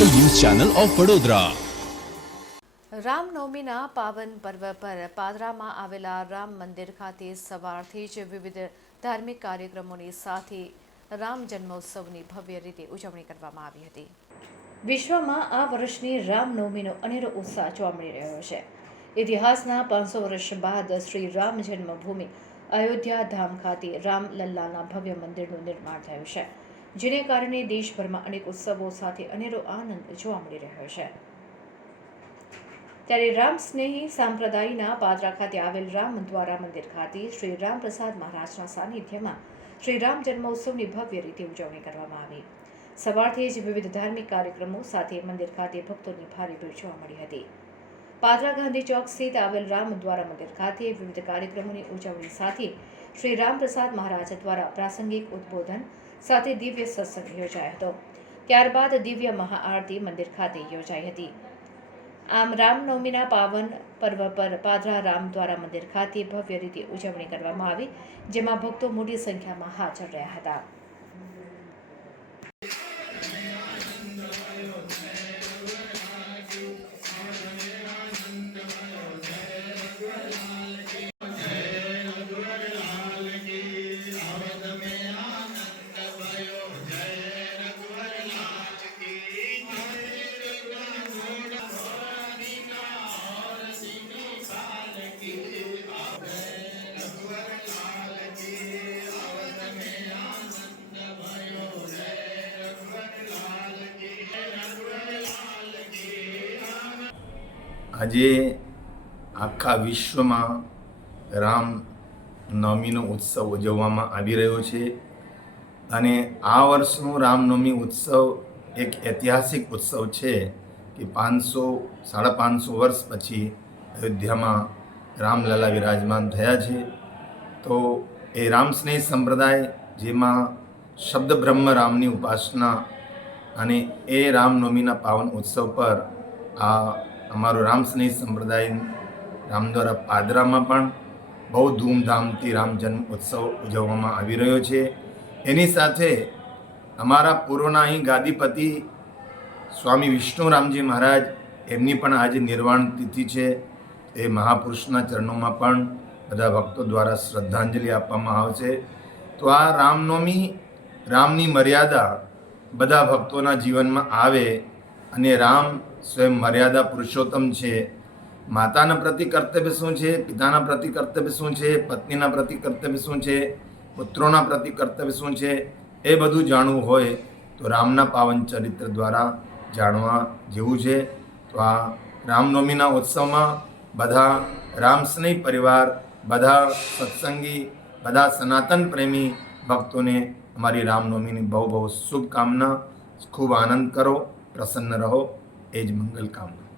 Channel of Vadodara. રામનવમીના પાવન પર્વ પર પાદરામાં આવેલા રામ મંદિર ખાતે સવારથી જ વિવિધ ધાર્મિક કાર્યક્રમોની સાથે રામ જન્મોત્સવની ભવ્ય રીતે ઉજવણી કરવામાં આવી હતી. વિશ્વમાં આ વર્ષની રામનવમીનો અનેરો ઉત્સાહ જોવા મળી રહ્યો છે. ઇતિહાસના પાંચસો વર્ષ બાદ શ્રી રામ જન્મભૂમિ અયોધ્યા ધામ ખાતે રામલલ્લાના ભવ્ય મંદિરનું નિર્માણ થયું છે. જેને કારણે દેશભરમાં અનેક ઉત્સવો સાથે અનેરો આનંદ જોવા મળી રહ્યો છે. ત્યારે રામ સ્નેહી સાંપ્રદાયના પાદરા ખાતે આવેલ રામ દ્વારા મંદિર ખાતે શ્રી રામપ્રસાદ મહારાજના સાનિધ્યમાં શ્રી રામ જન્મોત્સવની ભવ્ય રીતે ઉજવણી કરવામાં આવી. સવારથી જ વિવિધ ધાર્મિક કાર્યક્રમો સાથે મંદિર ખાતે ભક્તોની ભારે ભીડ જોવા મળી હતી. પાદરા ગાંધી ચોક સ્થિત આવેલ રામ દ્વારા મંદિર ખાતે વિવિધ કાર્યક્રમોની ઉજવણી સાથે શ્રી રામપ્રસાદ મહારાજ દ્વારા પ્રાસંગિક ઉદ્બોધન સાથે દિવ્ય સત્સંગ યોજાયો હતો. ત્યારબાદ દિવ્ય મહાઆરતી મંદિર ખાતે યોજાઈ હતી. આમ રામનવમીના પાવન પર્વ પર પાદરા રામ દ્વારા મંદિર ખાતે ભવ્ય રીતે ઉજવણી કરવામાં આવી, જેમાં ભક્તો મોટી સંખ્યામાં હાજર રહ્યા હતા. આજે આખા વિશ્વમાં રામ નવમીનો ઉત્સવ ઉજવવામાં આવી રહ્યો છે. અને આ વર્ષનો રામનવમી ઉત્સવ એક ઐતિહાસિક ઉત્સવ છે કે પાંચસો, સાડા પાંચસો વર્ષ પછી અયોધ્યામાં રામલલા વિરાજમાન થયા છે. તો એ રામસ્નેહ સંપ્રદાય જેમાં શબ્દ બ્રહ્મ રામની ઉપાસના અને એ રામનવમીના પાવન ઉત્સવ પર આ અમારો રામસ્નેહ સંપ્રદાય રામદ્વારા પાદરામાં પણ બહુ ધૂમધામથી રામ જન્મ ઉત્સવ ઉજવવામાં આવી રહ્યો છે. એની સાથે અમારા પૂર્વના અહીં ગાદીપતિ સ્વામી વિષ્ણુરામજી મહારાજ એમની પણ આજે નિર્વાણ તિથિ છે. એ મહાપુરુષના ચરણોમાં પણ બધા ભક્તો દ્વારા શ્રદ્ધાંજલિ આપવામાં આવશે તો આ રામનવમી, રામની મર્યાદા બધા ભક્તોના જીવનમાં આવે અને રામ સ્વયં મર્યાદા પુરુષોત્તમ છે. માતાના પ્રતિ કર્તવ્ય શું છે? પિતાના પ્રતિ કર્તવ્ય શું છે? પત્નીના પ્રતિ કર્તવ્ય શું છે? પુત્રોના પ્રતિ કર્તવ્ય શું છે? એ બધું જાણવું હોય તો રામના પાવન ચરિત્ર દ્વારા જાણવા જેવું છે. તો આ રામનવમીના ઉત્સવમાં બધા રામસ્નેહી પરિવાર, બધા સત્સંગી, બધા સનાતન પ્રેમી ભક્તોને અમારી રામનવમીની બહુ બહુ શુભકામના, ખૂબ આનંદ કરો, પ્રસન્ન રહો. એ જ મંગલ કામના